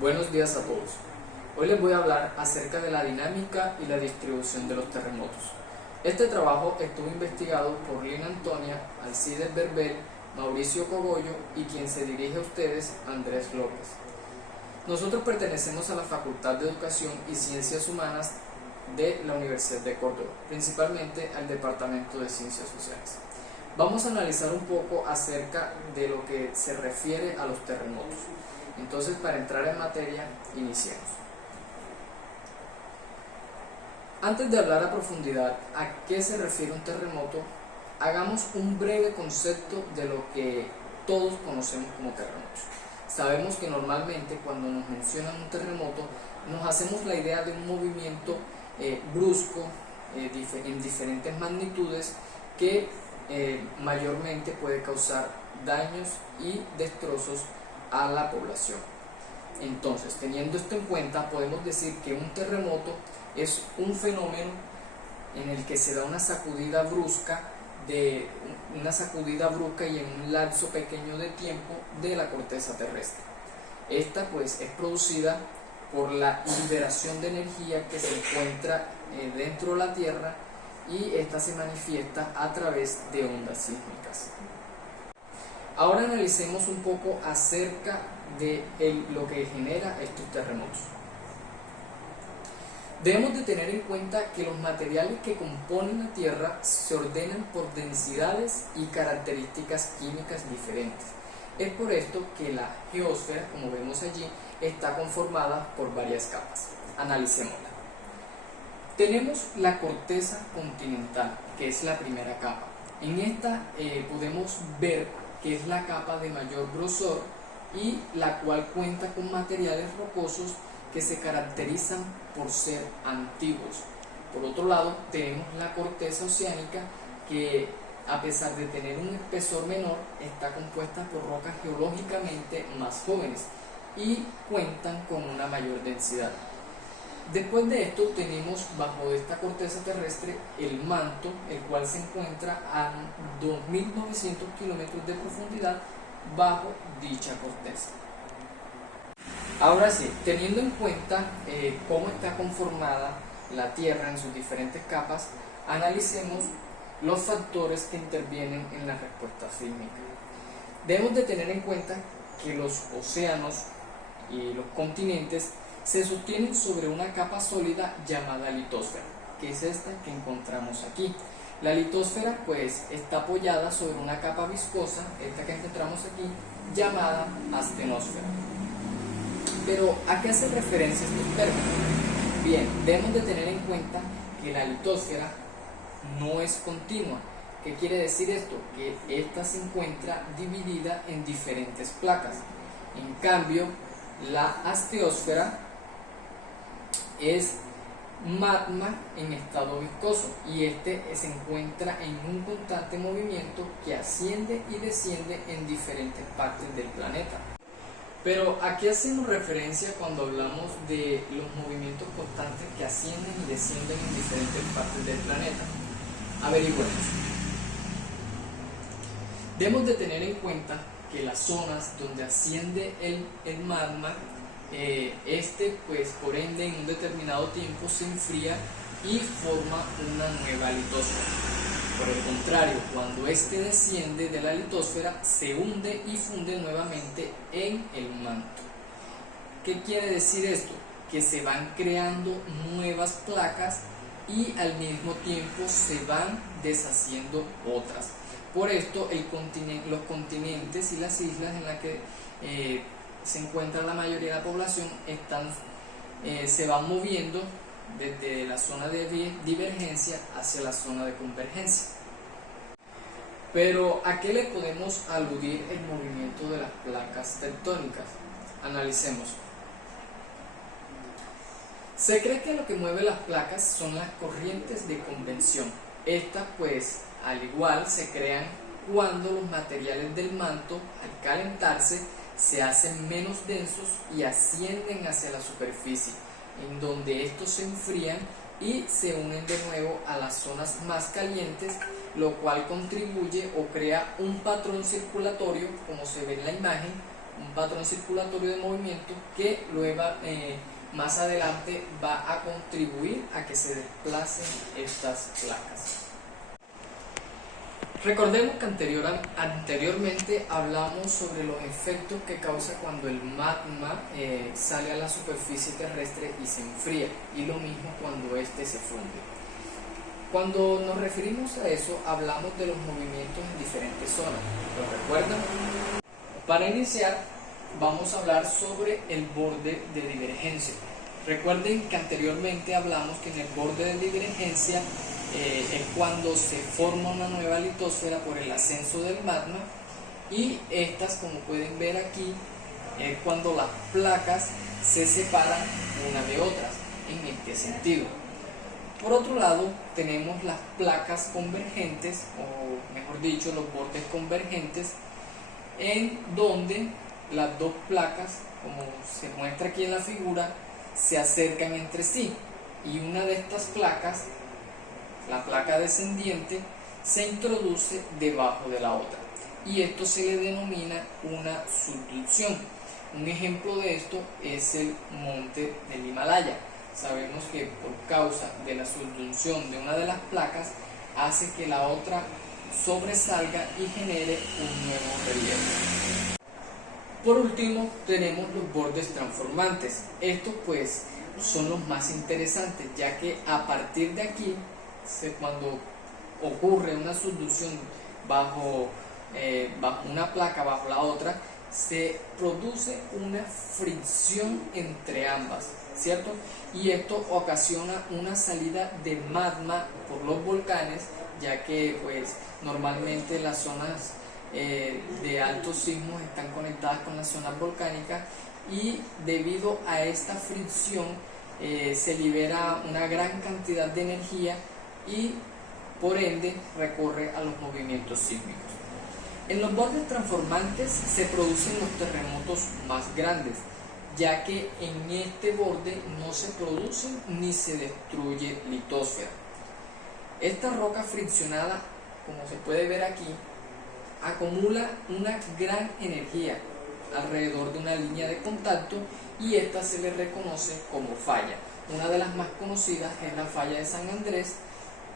Buenos días a todos. Hoy les voy a hablar acerca de la dinámica y la distribución de los terremotos. Este trabajo estuvo investigado por Lina Antonia, Alcides Berbel, Mauricio Cogollo y quien se dirige a ustedes, Andrés López. Nosotros pertenecemos a la Facultad de Educación y Ciencias Humanas de la Universidad de Córdoba, principalmente al Departamento de Ciencias Sociales. Vamos a analizar un poco acerca de lo que se refiere a los terremotos. Entonces, para entrar en materia, iniciemos. Antes de hablar a profundidad a qué se refiere un terremoto, hagamos un breve concepto de lo que todos conocemos como terremotos. Sabemos que normalmente cuando nos mencionan un terremoto, nos hacemos la idea de un movimiento brusco en diferentes magnitudes que mayormente puede causar daños y destrozos a la población. Entonces, teniendo esto en cuenta, podemos decir que un terremoto es un fenómeno en el que se da una sacudida brusca y en un lapso pequeño de tiempo de la corteza terrestre. Esta pues es producida por la liberación de energía que se encuentra dentro de la Tierra, y esta se manifiesta a través de ondas sísmicas. Ahora analicemos un poco acerca de lo que genera estos terremotos. Debemos de tener en cuenta que los materiales que componen la Tierra se ordenan por densidades y características químicas diferentes. Es por esto que la geósfera, como vemos allí, está conformada por varias capas. Analicémosla. Tenemos la corteza continental, que es la primera capa. En esta podemos ver que es la capa de mayor grosor y la cual cuenta con materiales rocosos que se caracterizan por ser antiguos. Por otro lado, tenemos la corteza oceánica, que a pesar de tener un espesor menor, está compuesta por rocas geológicamente más jóvenes y cuentan con una mayor densidad. Después de esto tenemos bajo esta corteza terrestre el manto, el cual se encuentra a 2.900 kilómetros de profundidad bajo dicha corteza. Ahora sí, teniendo en cuenta cómo está conformada la Tierra en sus diferentes capas, analicemos los factores que intervienen en la respuesta sísmica. Debemos de tener en cuenta que los océanos y los continentes se sostienen sobre una capa sólida llamada litosfera, que es esta que encontramos aquí. La litosfera pues está apoyada sobre una capa viscosa, esta que encontramos aquí, llamada astenosfera. Pero, ¿a qué hace referencia estos términos? Bien, debemos de tener en cuenta que la litosfera no es continua. ¿Qué quiere decir esto? Que esta se encuentra dividida en diferentes placas. En cambio, la asteosfera es magma en estado viscoso, y este se encuentra en un constante movimiento que asciende y desciende en diferentes partes del planeta. Pero, ¿a qué hacemos referencia cuando hablamos de los movimientos constantes que ascienden y descienden en diferentes partes del planeta? Averigüemos. Debemos de tener en cuenta que las zonas donde asciende el magma, pues por ende en un determinado tiempo se enfría y forma una nueva litosfera. Por el contrario, cuando este desciende de la litosfera, se hunde y funde nuevamente en el manto. ¿Qué quiere decir esto? Que se van creando nuevas placas y al mismo tiempo se van deshaciendo otras. Por esto los continentes y las islas en las que se encuentra la mayoría de la población se van moviendo desde la zona de divergencia hacia la zona de convergencia. Pero, ¿a qué le podemos aludir el movimiento de las placas tectónicas? Analicemos. Se cree que lo que mueve las placas son las corrientes de convección. Estas pues al igual se crean cuando los materiales del manto, al calentarse, se hacen menos densos y ascienden hacia la superficie, en donde estos se enfrían y se unen de nuevo a las zonas más calientes, lo cual contribuye o crea un patrón circulatorio, como se ve en la imagen, un patrón circulatorio de movimiento que luego más adelante va a contribuir a que se desplacen estas placas. Recordemos que anteriormente hablamos sobre los efectos que causa cuando el magma sale a la superficie terrestre y se enfría, y lo mismo cuando éste se funde. Cuando nos referimos a eso, hablamos de los movimientos en diferentes zonas. ¿Lo recuerdan? Para iniciar, vamos a hablar sobre el borde de divergencia. Recuerden que anteriormente hablamos que en el borde de divergencia es cuando se forma una nueva litosfera por el ascenso del magma, y estas, como pueden ver aquí, es cuando las placas se separan una de otras en este sentido. Por otro lado, tenemos las placas convergentes, o mejor dicho, los bordes convergentes, en donde las dos placas, como se muestra aquí en la figura, se acercan entre sí, y una de estas placas, la placa descendiente, se introduce debajo de la otra, y esto se le denomina una subducción. Un ejemplo de esto es el monte del Himalaya. Sabemos que por causa de la subducción de una de las placas hace que la otra sobresalga y genere un nuevo relieve. Por último, tenemos los bordes transformantes. Estos pues son los más interesantes, ya que a partir de aquí, cuando ocurre una subducción bajo una placa, bajo la otra, se produce una fricción entre ambas, ¿cierto? Y esto ocasiona una salida de magma por los volcanes, ya que pues normalmente las zonas de altos sismos están conectadas con las zonas volcánicas, y debido a esta fricción se libera una gran cantidad de energía y por ende recorre a los movimientos sísmicos. En los bordes transformantes se producen los terremotos más grandes, ya que en este borde no se produce ni se destruye litosfera. Esta roca friccionada, como se puede ver aquí, acumula una gran energía alrededor de una línea de contacto, y esta se le reconoce como falla. Una de las más conocidas es la falla de San Andrés,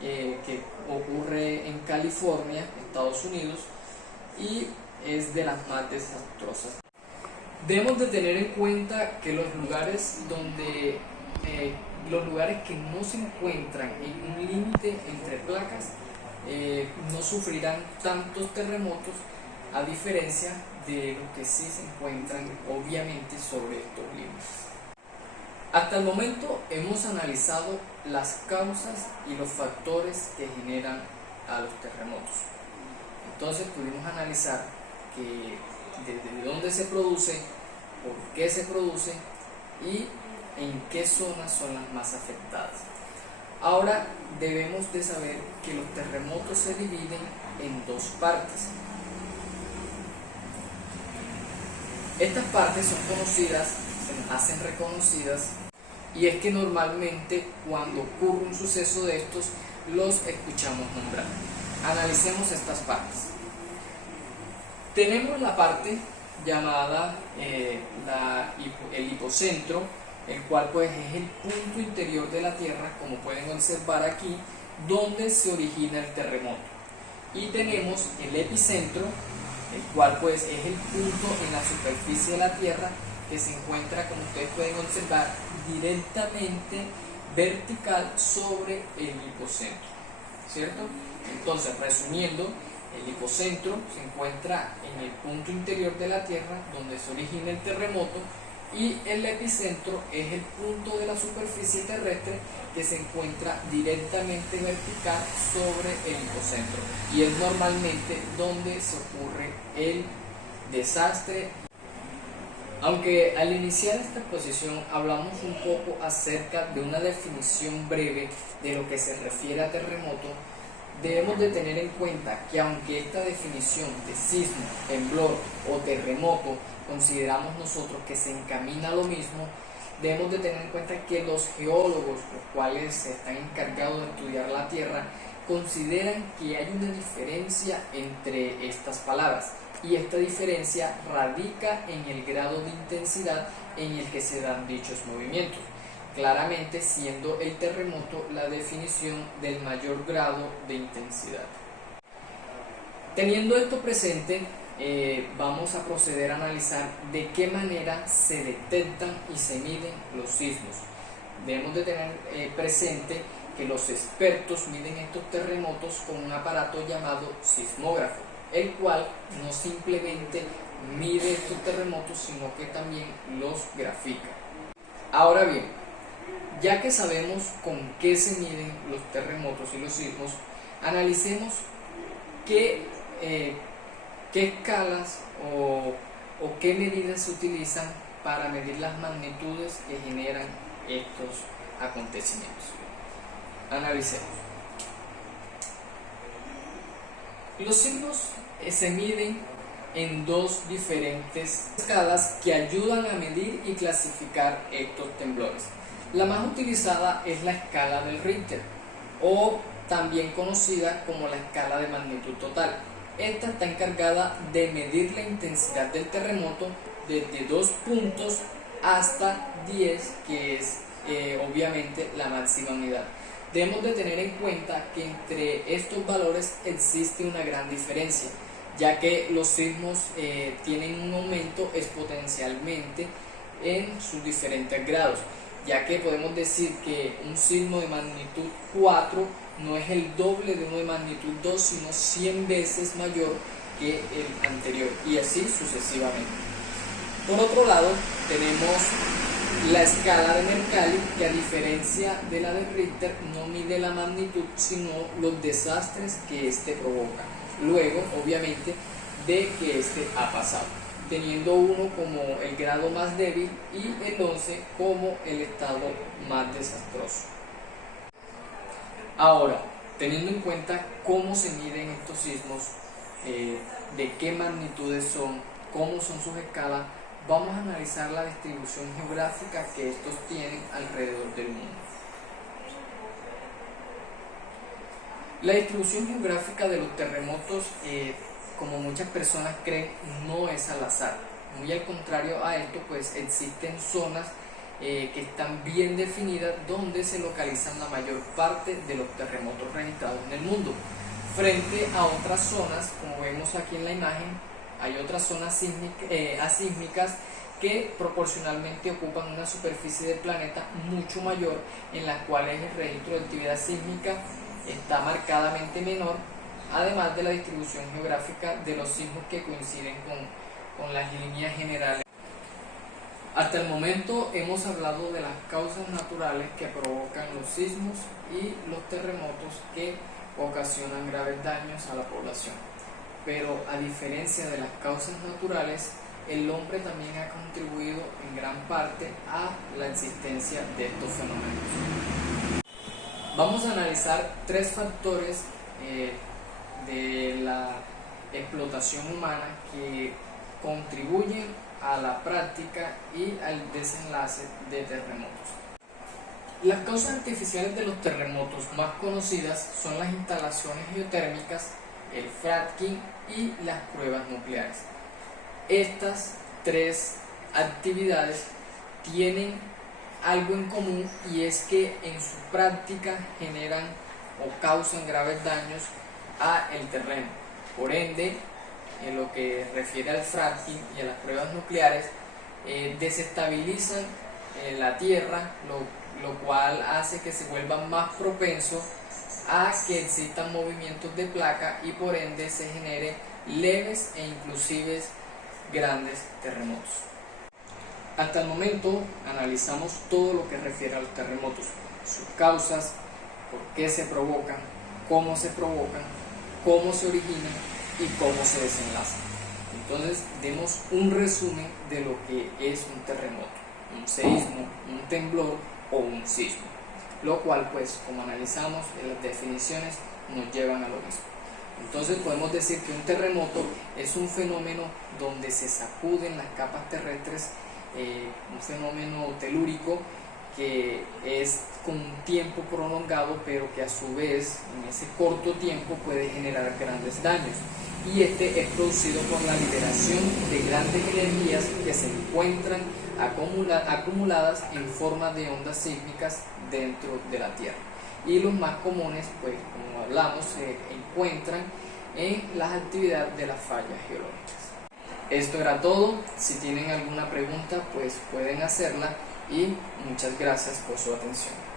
que ocurre en California, Estados Unidos, y es de las más desastrosas. Debemos de tener en cuenta que los lugares que no se encuentran en un límite entre placas no sufrirán tantos terremotos, a diferencia de los que sí se encuentran obviamente sobre estos límites. Hasta el momento hemos analizado las causas y los factores que generan a los terremotos. Entonces pudimos analizar que desde dónde se produce, por qué se produce y en qué zonas son las más afectadas. Ahora debemos de saber que los terremotos se dividen en dos partes. Estas partes son conocidas, se nos hacen reconocidas, y es que normalmente cuando ocurre un suceso de estos los escuchamos nombrar. Analicemos estas partes. Tenemos la parte llamada el hipocentro, el cual pues es el punto interior de la Tierra, como pueden observar aquí, donde se origina el terremoto. Y tenemos el epicentro, el cual pues es el punto en la superficie de la Tierra que se encuentra, como ustedes pueden observar, directamente vertical sobre el hipocentro, ¿cierto? Entonces, resumiendo, el hipocentro se encuentra en el punto interior de la Tierra donde se origina el terremoto, y el epicentro es el punto de la superficie terrestre que se encuentra directamente vertical sobre el hipocentro, y es normalmente donde se ocurre el desastre. Aunque al iniciar esta exposición hablamos un poco acerca de una definición breve de lo que se refiere a terremoto, debemos de tener en cuenta que aunque esta definición de sismo, temblor o terremoto consideramos nosotros que se encamina a lo mismo, debemos de tener en cuenta que los geólogos, los cuales están encargados de estudiar la Tierra, consideran que hay una diferencia entre estas palabras, y esta diferencia radica en el grado de intensidad en el que se dan dichos movimientos, claramente siendo el terremoto la definición del mayor grado de intensidad. Teniendo esto presente, vamos a proceder a analizar de qué manera se detectan y se miden los sismos. Debemos de tener presente que los expertos miden estos terremotos con un aparato llamado sismógrafo, el cual no simplemente mide estos terremotos, sino que también los grafica. Ahora bien, ya que sabemos con qué se miden los terremotos y los sismos, analicemos qué escalas o qué medidas se utilizan para medir las magnitudes que generan estos acontecimientos. Analicemos. Los sismos se miden en dos diferentes escalas que ayudan a medir y clasificar estos temblores. La más utilizada es la escala del Richter, o también conocida como la escala de magnitud total. Esta está encargada de medir la intensidad del terremoto desde 2 puntos hasta 10, que es obviamente la máxima unidad. Debemos de tener en cuenta que entre estos valores existe una gran diferencia, ya que los sismos tienen un aumento exponencialmente en sus diferentes grados, ya que podemos decir que un sismo de magnitud 4 no es el doble de uno de magnitud 2, sino 100 veces mayor que el anterior, y así sucesivamente. Por otro lado, tenemos la escala de Mercalli, que a diferencia de la de Richter no mide la magnitud, sino los desastres que éste provoca, luego obviamente de que éste ha pasado, teniendo 1 como el grado más débil y el 11 como el estado más desastroso. Ahora, teniendo en cuenta cómo se miden estos sismos, de qué magnitudes son, cómo son sus escalas, vamos a analizar la distribución geográfica que estos tienen alrededor del mundo. La distribución geográfica de los terremotos, como muchas personas creen, no es al azar. Muy al contrario a esto, pues existen zonas que están bien definidas donde se localizan la mayor parte de los terremotos registrados en el mundo. Frente a otras zonas, como vemos aquí en la imagen, hay otras zonas asísmicas que proporcionalmente ocupan una superficie del planeta mucho mayor, en las cuales el registro de actividad sísmica está marcadamente menor, además de la distribución geográfica de los sismos que coinciden con las líneas generales. Hasta el momento hemos hablado de las causas naturales que provocan los sismos y los terremotos que ocasionan graves daños a la población. Pero a diferencia de las causas naturales, el hombre también ha contribuido en gran parte a la existencia de estos fenómenos. Vamos a analizar 3 factores de la explotación humana que contribuyen a la práctica y al desenlace de terremotos. Las causas artificiales de los terremotos más conocidas son las instalaciones geotérmicas, el fracking y las pruebas nucleares. Estas 3 actividades tienen algo en común, y es que en su práctica generan o causan graves daños al terreno. Por ende, en lo que refiere al fracking y a las pruebas nucleares, desestabilizan la tierra, lo cual hace que se vuelva más propenso a que existan movimientos de placa y por ende se genere leves e inclusive grandes terremotos. Hasta el momento analizamos todo lo que refiere a los terremotos, sus causas, por qué se provocan, cómo se originan y cómo se desenlazan. Entonces demos un resumen de lo que es un terremoto, un seísmo, un temblor o un sismo, lo cual, pues, como analizamos en las definiciones, nos llevan a lo mismo. Entonces podemos decir que un terremoto es un fenómeno donde se sacuden las capas terrestres, un fenómeno telúrico que es con un tiempo prolongado, pero que a su vez en ese corto tiempo puede generar grandes daños. y este es producido por la liberación de grandes energías que se encuentran acumuladas en forma de ondas sísmicas dentro de la Tierra. Y los más comunes, pues como hablamos, se encuentran en las actividades de las fallas geológicas. Esto era todo. Si tienen alguna pregunta, pues pueden hacerla, y muchas gracias por su atención.